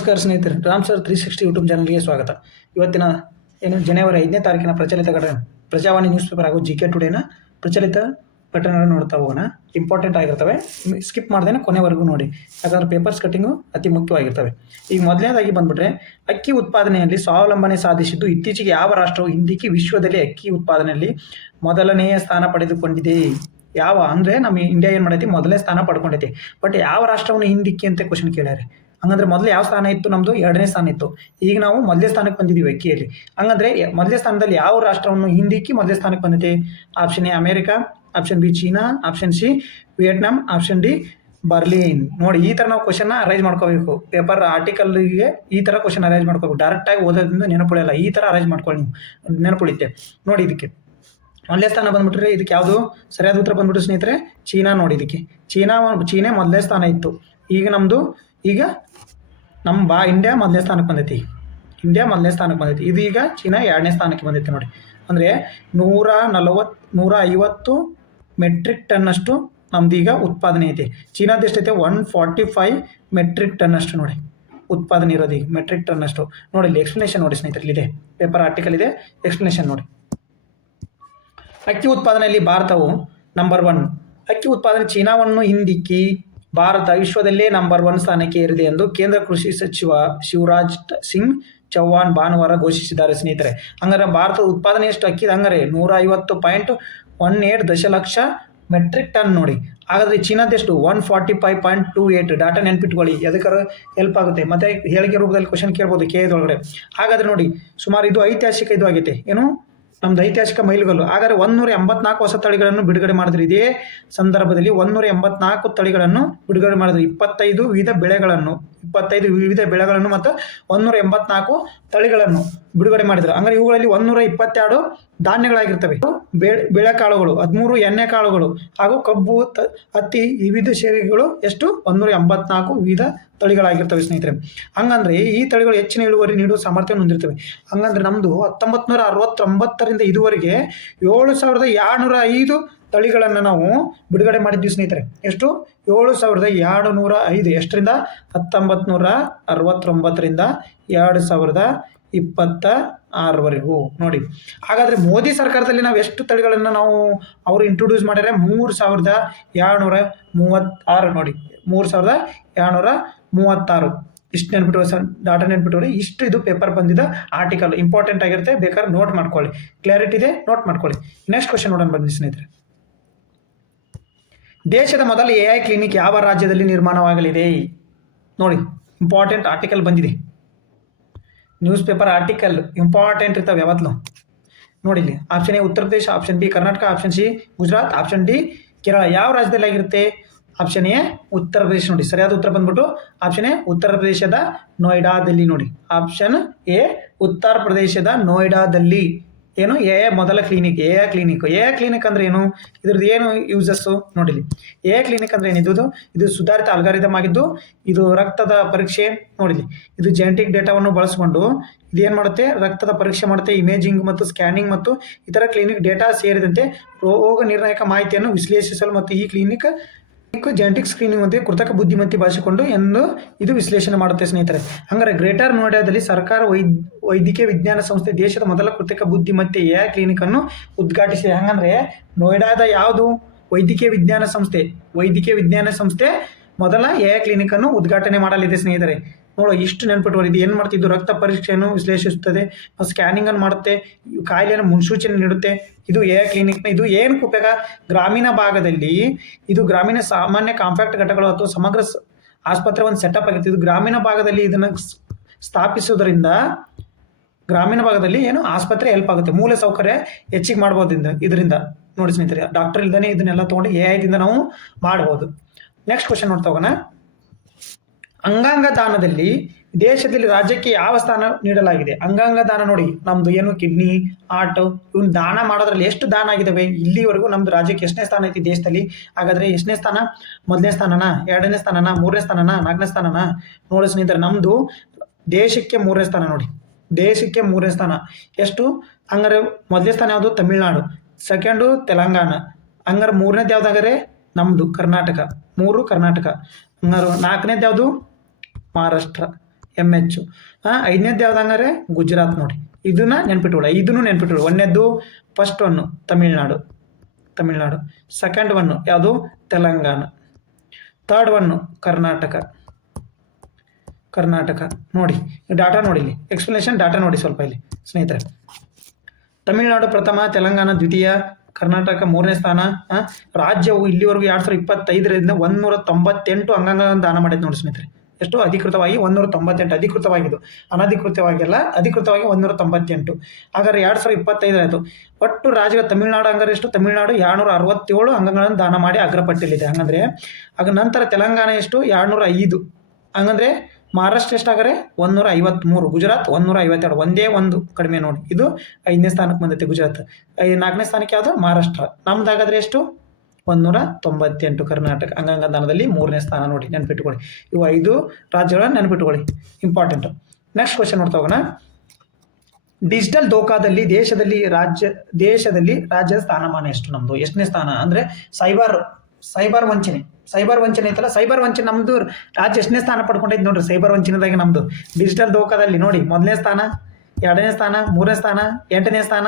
ನಮಸ್ಕಾರ ಸ್ನೇಹಿತರೆ, Ram sir 360 YouTube ಚಾನಲ್ಗೆ ಸ್ವಾಗತ. ಇವತ್ತಿನ ಜನವರಿ 5ನೇ ತಾರೀಕಿನ ಪ್ರಜಾವಾಣಿ ನ್ಯೂಸ್ ಪೇಪರ್ ಹಾಗೂ GK ಟುಡೇನ ಪ್ರಚಲಿತ ಘಟನೆಗಳನ್ನು ನೋಡ್ತಾ ಹೋಗೋಣ. ಇಂಪಾರ್ಟೆಂಟ್ ಆಗಿರ್ತವೆ, ಸ್ಕಿಪ್ ಮಾಡ್ದೇನೆ ಕೊನೆವರೆಗೂ ನೋಡಿ, ಯಾಕಂದ್ರೆ ಪೇಪರ್ಸ್ ಕಟ್ಟಿಂಗು ಅತಿ ಮುಖ್ಯವಾಗಿರ್ತವೆ. ಈಗ ಮೊದಲನೇದಾಗಿ ಬಂದ್ಬಿಟ್ರೆ, ಅಕ್ಕಿ ಉತ್ಪಾದನೆಯಲ್ಲಿ ಸ್ವಾವಲಂಬನೆ ಸಾಧಿಸಿದ್ದು ಇತ್ತೀಚೆಗೆ ಯಾವ ರಾಷ್ಟ್ರವು ಹಿಂದಿಕ್ಕಿ ವಿಶ್ವದಲ್ಲಿ ಅಕ್ಕಿ ಉತ್ಪಾದನೆಯಲ್ಲಿ ಮೊದಲನೆಯ ಸ್ಥಾನ ಪಡೆದುಕೊಂಡಿದೆ? ಯಾವ ಅಂದರೆ ನಮ್ಮ ಇಂಡಿಯಾ ಏನು ಮಾಡೈತಿ, ಮೊದಲನೇ ಸ್ಥಾನ ಪಡ್ಕೊಂಡೈತಿ. ಬಟ್ ಯಾವ ರಾಷ್ಟ್ರವನ್ನು ಹಿಂದಿಕ್ಕಿ ಅಂತ ಕ್ವಶನ್ ಕೇಳ್ಯಾರೆ. ಹಂಗಂದ್ರೆ ಮೊದಲು ಯಾವ ಸ್ಥಾನ ಇತ್ತು? ನಮ್ಮದು 2ನೇ ಸ್ಥಾನ ಇತ್ತು. ಈಗ ನಾವು ಮೊದಲೇ ಸ್ಥಾನಕ್ಕೆ ಬಂದಿದ್ದೀವಿ ಅಕ್ಕಿಯಲ್ಲಿ. ಹಂಗಂದ್ರೆ ಮೊದಲೇ ಸ್ಥಾನದಲ್ಲಿ ಯಾವ ರಾಷ್ಟ್ರವನ್ನು ಹಿಂದಿಕ್ಕಿ ಮೊದಲೇ ಸ್ಥಾನಕ್ಕೆ ಬಂದಿದೆ? Option A America, option B China, option C Vietnam, option D Berlin. ನೋಡಿ, ಈ ಥರ ನಾವು ಕ್ವಶನ್ನ ಅರೇಂಜ್ ಮಾಡ್ಕೋಬೇಕು. ಪೇಪರ್ ಆರ್ಟಿಕಲ್ಗೆ ಈ ಥರ ಕ್ವಶನ್ ಅರೇಂಜ್ ಮಾಡ್ಕೋಬೇಕು. ಡೈರೆಕ್ಟಾಗಿ ಓದೋದ್ರಿಂದ ನೆನಪುಳಿಯಲ್ಲ, ಈ ಥರ ಅರೇಂಜ್ ಮಾಡ್ಕೊಳ್ಳಿ, ನೀವು ನೆನಪುಳಿತೆ. ನೋಡಿ, ಇದಕ್ಕೆ ಮೊದಲೇ ಸ್ಥಾನ ಬಂದ್ಬಿಟ್ರೆ ಇದಕ್ಕೆ ಯಾವುದು ಸರಿಯಾದ ಉತ್ತರ ಬಂದ್ಬಿಟ್ಟು ಸ್ನೇಹಿತರೆ? ಚೀನಾ. ನೋಡಿ, ಇದಕ್ಕೆ ಚೀನೇ ಮೊದಲನೇ ಸ್ಥಾನ ಇತ್ತು. ಈಗ ನಮ್ಮ ಇಂಡಿಯಾ ಮೊದಲನೇ ಸ್ಥಾನಕ್ಕೆ ಬಂದೈತಿ. ಇದು ಈಗ ಚೀನಾ 2ನೇ ಸ್ಥಾನಕ್ಕೆ ಬಂದೈತಿ. ನೋಡಿ, ಅಂದರೆ 150 ಮೆಟ್ರಿಕ್ ಟನ್ನಷ್ಟು ನಮ್ದು ಈಗ ಉತ್ಪಾದನೆ ಐತಿ. ಚೀನಾದ ಎಷ್ಟೈತೆ? 145 ಮೆಟ್ರಿಕ್ ಟನ್ನಷ್ಟು. ನೋಡಿ, ಉತ್ಪಾದನೆ ಇರೋದು ಈಗ ಮೆಟ್ರಿಕ್ ಟನ್ನಷ್ಟು. ನೋಡಿ, ಇಲ್ಲಿ ಎಕ್ಸ್ಪ್ಲನೇಷನ್ ನೋಡಿ ಸ್ನೇಹಿತರೆ, ಇದೆ ಪೇಪರ್ ಆರ್ಟಿಕಲ್ ಇದೆ, ಎಕ್ಸ್ಪ್ಲನೇಷನ್ ನೋಡಿ. ಅಕ್ಕಿ ಉತ್ಪಾದನೆಯಲ್ಲಿ ಭಾರತವು ನಂಬರ್ 1. ಅಕ್ಕಿ ಉತ್ಪಾದನೆ ಚೀನಾವನ್ನು ಹಿಂದಿಕ್ಕಿ ಭಾರತ ವಿಶ್ವದಲ್ಲೇ ನಂಬರ್ 1 ಸ್ಥಾನಕ್ಕೆ ಏರಿದೆ ಎಂದು ಕೇಂದ್ರ ಕೃಷಿ ಸಚಿವ ಶಿವರಾಜ್ ಸಿಂಗ್ ಚೌಹಾಣ್ ಭಾನುವಾರ ಘೋಷಿಸಿದ್ದಾರೆ ಸ್ನೇಹಿತರೆ. ಹಂಗಾರೆ ಭಾರತದ ಉತ್ಪಾದನೆ ಎಷ್ಟು ಅಕ್ಕಿ? ಹಂಗಾರೆ 150.18 ದಶಲಕ್ಷ ಮೆಟ್ರಿಕ್ ಟನ್. ನೋಡಿ, ಹಾಗಾದರೆ ಚೀನಾದೆಷ್ಟು? 145.28. ಡಾಟಾ ನೆನ್ಪಿಟ್ಕೊಳ್ಳಿ, ಎದಕ್ಕಾರ ಹೆಲ್ಪ್ ಆಗುತ್ತೆ. ಮತ್ತೆ ಹೇಳಿಕೆ ರೂಪದಲ್ಲಿ ಕ್ವಶನ್ ಕೇಳ್ಬೋದು ಒಳಗಡೆ. ಹಾಗಾದರೆ ನೋಡಿ, ಸುಮಾರು ಇದು ಐತಿಹಾಸಿಕ ಇದು ಆಗೈತೆ. ಏನು ನಮ್ದು ಐತಿಹಾಸಿಕ ಮೈಲುಗಲ್ಲು. ಹಾಗಾದರೆ 184 ಹೊಸ ತಳಿಗಳನ್ನು ಬಿಡುಗಡೆ ಮಾಡಿದ್ರು. ಇದೇ ಸಂದರ್ಭದಲ್ಲಿ 184 ತಳಿಗಳನ್ನು ಬಿಡುಗಡೆ ಮಾಡಿದ್ರು. 25 ವಿವಿಧ ಬೆಳೆಗಳನ್ನು ಮತ್ತು 184 ತಳಿಗಳನ್ನು ಬಿಡುಗಡೆ ಮಾಡಿದ್ರು. ಹಂಗಾರೆ ಇವುಗಳಲ್ಲಿ 122 ಧಾನ್ಯಗಳಾಗಿರ್ತವೆ, ಬೇಳೆಕಾಳುಗಳು 13, ಎಣ್ಣೆ ಕಾಳುಗಳು ಹಾಗೂ ಕಬ್ಬು, ಹತ್ತಿ, ವಿವಿಧ ಸೇವೆಗಳು ಎಷ್ಟು? 184 ವಿವಿಧ ತಳಿಗಳಾಗಿರ್ತವೆ ಸ್ನೇಹಿತರೆ. ಹಂಗಂದ್ರೆ ಈ ತಳಿಗಳು ಹೆಚ್ಚಿನ ಇಳುವರಿ ನೀಡುವ ಸಾಮರ್ಥ್ಯವನ್ನು ಹೊಂದಿರ್ತವೆ. ಹಂಗಂದ್ರೆ ನಮ್ಮದು 1969ರಿಂದ ಇದುವರೆಗೆ 7205 ತಳಿಗಳನ್ನು ನಾವು ಬಿಡುಗಡೆ ಮಾಡಿದ್ವಿ ಸ್ನೇಹಿತರೆ. ಎಷ್ಟು? 7205. ಎಷ್ಟರಿಂದ? 1969ರಿಂದ 2026ವರೆಗೂ. ನೋಡಿ, ಹಾಗಾದರೆ ಮೋದಿ ಸರ್ಕಾರದಲ್ಲಿ ನಾವು ಎಷ್ಟು ತಳಿಗಳನ್ನು ಅವರು ಇಂಟ್ರೊಡ್ಯೂಸ್ ಮಾಡ್ಯಾರೆ? 3736. ನೋಡಿ, 3736. ಇಷ್ಟು ನೆನ್ಬಿಟ್ಟು ಸರ್, ಡಾಟಾ ನೆನ್ಬಿಟ್ಟು. ಇಷ್ಟು ಇದು ಪೇಪರ್ ಬಂದಿದ್ದ ಆರ್ಟಿಕಲ್ ಇಂಪಾರ್ಟೆಂಟ್ ಆಗಿರುತ್ತೆ, ಬೇಕಾದ್ರೆ ನೋಟ್ ಮಾಡ್ಕೊಳ್ಳಿ. ಕ್ಲಾರಿಟಿ ಇದೆ, ನೋಟ್ ಮಾಡ್ಕೊಳ್ಳಿ. ನೆಕ್ಸ್ಟ್ ಕ್ವಶನ್ ನೋಡೋಣ ಬನ್ನಿ ಸ್ನೇಹಿತರೆ. ದೇಶದ ಮೊದಲ AI ಕ್ಲಿನಿಕ್ ಯಾವ ರಾಜ್ಯದಲ್ಲಿ ನಿರ್ಮಾಣವಾಗಲಿದೆ? ನೋಡಿ, ಇಂಪಾರ್ಟೆಂಟ್ ಆರ್ಟಿಕಲ್ ಬಂದಿದೆ. ನ್ಯೂಸ್ ಪೇಪರ್ ಆರ್ಟಿಕಲ್ ಇಂಪಾರ್ಟೆಂಟ್ ಇರ್ತಾವೆ ಯಾವತ್ತೂ. ನೋಡಿ, ಇಲ್ಲಿ option A Uttar Pradesh, option B Karnataka, option C Gujarat, option D Kerala. ಯಾವ ರಾಜ್ಯದಲ್ಲಿ ಆಗಿರುತ್ತೆ? Option A Uttar Pradesh. ನೋಡಿ, ಸರಿಯಾದ ಉತ್ತರ ಬಂದ್ಬಿಟ್ಟು ಆಪ್ಷನ್ ಎ ಉತ್ತರ ಪ್ರದೇಶದ ನೋಯ್ಡಾದಲ್ಲಿ. ನೋಡಿ, ಆಪ್ಷನ್ ಎ ಉತ್ತರ ಪ್ರದೇಶದ ನೋಯ್ಡಾದಲ್ಲಿ. ಏನು? AI ಮೊದಲ ಕ್ಲಿನಿಕ್. AI ಕ್ಲಿನಿಕ್ ಅಂದ್ರೆ ಏನು? ಇದ್ರದ್ದು ಏನು ಯೂಸಸ್ಸು? ನೋಡಿಲಿ, AI ಕ್ಲಿನಿಕ್ ಅಂದ್ರೆ ಏನಿದು? ಇದು ಸುಧಾರಿತ ಅಲ್ಗಾರಿದಮ್ ಆಗಿದ್ದು, ಇದು ರಕ್ತದ ಪರೀಕ್ಷೆ. ನೋಡಿಲಿ, ಇದು ಜೆನೆಟಿಕ್ ಡೇಟಾವನ್ನು ಬಳಸಿಕೊಂಡು ಇದೇನು ಮಾಡುತ್ತೆ? ರಕ್ತದ ಪರೀಕ್ಷೆ ಮಾಡುತ್ತೆ, ಇಮೇಜಿಂಗ್ ಮತ್ತು ಸ್ಕ್ಯಾನಿಂಗ್ ಮತ್ತು ಇತರ ಕ್ಲಿನಿಕ್ ಡೇಟಾ ಸೇರಿದಂತೆ ರೋಗ ನಿರ್ಣಾಯಕ ಮಾಹಿತಿಯನ್ನು ವಿಶ್ಲೇಷಿಸಲು ಮತ್ತು ಈ ಕ್ಲಿನಿಕ್ ಜೆನೆಟಿಕ್ ಸ್ಕ್ರೀನಿಂಗ್ ಮತ್ತು ಕೃತಕ ಬುದ್ಧಿಮತ್ತೆ ಬಳಸಿಕೊಂಡು ಎಂದು ಇದು ವಿಶ್ಲೇಷಣೆ ಮಾಡುತ್ತೆ ಸ್ನೇಹಿತರೆ. ಹಂಗಾರೆ ಗ್ರೇಟರ್ ನೋಯ್ಡಾದಲ್ಲಿ ಸರ್ಕಾರ ವೈದ್ಯಕೀಯ ವಿಜ್ಞಾನ ಸಂಸ್ಥೆ ದೇಶದ ಮೊದಲ ಕೃತಕ ಬುದ್ಧಿಮತ್ತೆ AI ಕ್ಲಿನಿಕ್ ಅನ್ನು ಉದ್ಘಾಟಿಸಿದೆ. ಹಂಗಂದ್ರೆ ನೋಯ್ಡಾದ ಯಾವುದು? ವೈದ್ಯಕೀಯ ವಿಜ್ಞಾನ ಸಂಸ್ಥೆ ಮೊದಲ AI ಕ್ಲಿನಿಕ್ ಅನ್ನು ಉದ್ಘಾಟನೆ ಮಾಡಲಿದೆ ಸ್ನೇಹಿತರೆ. ನೋಡೋ, ಇಷ್ಟು ನೆನ್ಪಿಟ್ಟು. ಇದು ಏನು ಮಾಡ್ತಿದ್ದು? ರಕ್ತ ಪರೀಕ್ಷೆಯನ್ನು ವಿಶ್ಲೇಷಿಸುತ್ತದೆ, ಸ್ಕ್ಯಾನಿಂಗ್ ಅನ್ನು ಮಾಡುತ್ತೆ, ಕಾಯಿಲೆಯನ್ನು ಮುನ್ಸೂಚನೆ ನೀಡುತ್ತೆ. ಇದು AI ಕ್ಲಿನಿಕ್ನ ಇದು ಏನಕ್ಕೆ ಉಪಯೋಗ? ಗ್ರಾಮೀಣ ಭಾಗದಲ್ಲಿ ಇದು ಗ್ರಾಮೀಣ ಸಾಮಾನ್ಯ ಕಾಂಪ್ಯಾಕ್ಟ್ ಘಟಕಗಳು ಅಥವಾ ಸಮಗ್ರ ಆಸ್ಪತ್ರೆ ಒಂದು ಸೆಟಪ್ ಆಗಿರುತ್ತೆ. ಇದು ಗ್ರಾಮೀಣ ಭಾಗದಲ್ಲಿ ಇದನ್ನು ಸ್ಥಾಪಿಸುವುದರಿಂದ ಗ್ರಾಮೀಣ ಭಾಗದಲ್ಲಿ ಏನು ಆಸ್ಪತ್ರೆ ಹೆಲ್ಪ್ ಆಗುತ್ತೆ, ಮೂಲ ಸೌಕರ್ಯ ಹೆಚ್ಚಿಗೆ ಮಾಡ್ಬೋದ್ರಿಂದ. ಇದರಿಂದ ನೋಡಿ ಸ್ನೇಹಿತರೆ, ಡಾಕ್ಟರ್ ಇಲ್ದೇ ಇದನ್ನೆಲ್ಲ ತೊಗೊಂಡು AI ದಿಂದ ನಾವು ಮಾಡ್ಬೋದು. ನೆಕ್ಸ್ಟ್ ಕ್ವಶನ್ ನೋಡ್ತಾ ಹೋಗೋಣ. ಅಂಗಾಂಗ ದಾನದಲ್ಲಿ ದೇಶದಲ್ಲಿ ರಾಜ್ಯಕ್ಕೆ ಯಾವ ಸ್ಥಾನ ನೀಡಲಾಗಿದೆ? ಅಂಗಾಂಗ ದಾನ ನೋಡಿ, ನಮ್ದು ಏನು ಕಿಡ್ನಿ, ಹಾರ್ಟ್, ಇವನ್ ದಾನ ಮಾಡೋದ್ರಲ್ಲಿ ಎಷ್ಟು ದಾನ ಆಗಿದ್ದಾವೆ ಇಲ್ಲಿವರೆಗೂ? ನಮ್ದು ರಾಜ್ಯಕ್ಕೆ ಎಷ್ಟನೇ ಸ್ಥಾನ ಐತಿ ದೇಶದಲ್ಲಿ? ಹಾಗಾದ್ರೆ ಎಷ್ಟನೇ ಸ್ಥಾನ? ಮೊದಲನೇ ಸ್ಥಾನನ, 2ನೇ ಸ್ಥಾನನ, 3ನೇ ಸ್ಥಾನನ, 4ನೇ ಸ್ಥಾನನ? ನೋಡಿ ಸ್ನೇಹಿತರೆ, ನಮ್ದು ದೇಶಕ್ಕೆ 3ನೇ ಸ್ಥಾನ. ನೋಡಿ, ದೇಶಕ್ಕೆ 3ನೇ ಸ್ಥಾನ. ಎಷ್ಟು? ಹಂಗಾರೆ ಮೊದಲನೇ ಸ್ಥಾನ ಯಾವುದು? ತಮಿಳ್ನಾಡು. ಸೆಕೆಂಡು ತೆಲಂಗಾಣ. ಹಂಗಾರೆ 3ನೇದು ಯಾವ್ದಾಗಾರೆ? ನಮ್ಮದು ಕರ್ನಾಟಕ. 3 ಕರ್ನಾಟಕ. ಹಂಗಾರೆ 4ನೇದು ಯಾವುದು? ಮಹಾರಾಷ್ಟ್ರ. MH. ಐದನೇದ್ದು ಯಾವ್ದು ಹಂಗಾರೆ ಗುಜರಾತ್ ನೋಡಿ. ಇದನ್ನ ನೆನ್ಪಿಟ್ಕೊಳ್ಳಿ, ಇದನ್ನು ನೆನ್ಪಿಟ್ಕೊಳ್ಳಿ. ಒಂದನೇದ್ದು first one Tamil Nadu. Second one ಯಾವುದು ತೆಲಂಗಾಣ. ಥರ್ಡ್ ಒನ್ನು ಕರ್ನಾಟಕ ನೋಡಿ. ಡಾಟಾ ನೋಡಿ, ಇಲ್ಲಿ ಎಕ್ಸ್ಪ್ಲನೇಷನ್ ಡಾಟಾ ನೋಡಿ ಸ್ವಲ್ಪ ಇಲ್ಲಿ ಸ್ನೇಹಿತರೆ. ತಮಿಳುನಾಡು ಪ್ರಥಮ, ತೆಲಂಗಾಣ ದ್ವಿತೀಯ, ಕರ್ನಾಟಕ ಮೂರನೇ ಸ್ಥಾನ. ರಾಜ್ಯವು ಇಲ್ಲಿವರೆಗೂ 2025ರಿಂದ 198 ಅಂಗಾಂಗಗಳನ್ನು ದಾನ ಮಾಡಿದ್ದು ನೋಡಿ ಸ್ನೇಹಿತರೆ. ಎಷ್ಟು ಅಧಿಕೃತವಾಗಿ 198, ಅಧಿಕೃತವಾಗಿದ್ದು, ಅನಧಿಕೃತವಾಗಿಲ್ಲ, ಅಧಿಕೃತವಾಗಿ 198. ಹಾಗಾದ್ರೆ 2025 ಆಯಿತು. ಒಟ್ಟು ರಾಜ್ಯ ತಮಿಳುನಾಡು ಹಂಗಾರೆ ಎಷ್ಟು? ತಮಿಳುನಾಡು 267 ಅಂಗಗಳನ್ನು ದಾನ ಮಾಡಿ ಅಗ್ರಪಟ್ಟಿಯಲ್ಲಿದೆ. ಹಂಗಂದ್ರೆ ಆಗ ನಂತರ ತೆಲಂಗಾಣ ಎಷ್ಟು? 205. ಹಂಗಂದ್ರೆ ಮಹಾರಾಷ್ಟ್ರ ಎಷ್ಟಾಗಾರೆ 153, ಗುಜರಾತ್ 152, ಒಂದೇ ಒಂದು ಕಡಿಮೆ ನೋಡಿ. ಇದು 5ನೇ ಸ್ಥಾನಕ್ಕೆ ಬಂದೈತೆ ಗುಜರಾತ್. 4ನೇ ಸ್ಥಾನಕ್ಕೆ ಯಾವುದು? ಮಹಾರಾಷ್ಟ್ರ. ನಮ್ದಾಗಾದ್ರೆ ಎಷ್ಟು? 198. ಕರ್ನಾಟಕ ಅಂಗಾಂಗ ದಾನದಲ್ಲಿ 3ನೇ ಸ್ಥಾನ ನೋಡಿ, ನೆನ್ಪಿಟ್ಕೊಳ್ಳಿ. ಇವು 5 ರಾಜ್ಯಗಳನ್ನು ನೆನ್ಪಿಟ್ಕೊಳ್ಳಿ, ಇಂಪಾರ್ಟೆಂಟ್. ನೆಕ್ಸ್ಟ್ ಕ್ವಶನ್ ನೋಡ್ತಾ ಹೋಗೋಣ. ಡಿಜಿಟಲ್ ದೋಖಾದಲ್ಲಿ ದೇಶದಲ್ಲಿ ರಾಜ್ಯದ ಸ್ಥಾನಮಾನ ಎಷ್ಟು? ನಮ್ದು ಎಷ್ಟನೇ ಸ್ಥಾನ ಅಂದ್ರೆ ಸೈಬರ್ ವಂಚನೆ ಐತಲ್ಲ, ಸೈಬರ್ ವಂಚನೆ ನಮ್ದು ರಾಜ್ಯ ಎಷ್ಟನೇ ಸ್ಥಾನ ಪಡ್ಕೊಂಡೈತೆ ನೋಡ್ರಿ. ಸೈಬರ್ ವಂಚನೆದಾಗ ನಮ್ದು ಡಿಜಿಟಲ್ ದೋಖಾದಲ್ಲಿ ನೋಡಿ 1ನೇ ಸ್ಥಾನ, 2ನೇ ಸ್ಥಾನ, 3ನೇ ಸ್ಥಾನ, 8ನೇ ಸ್ಥಾನ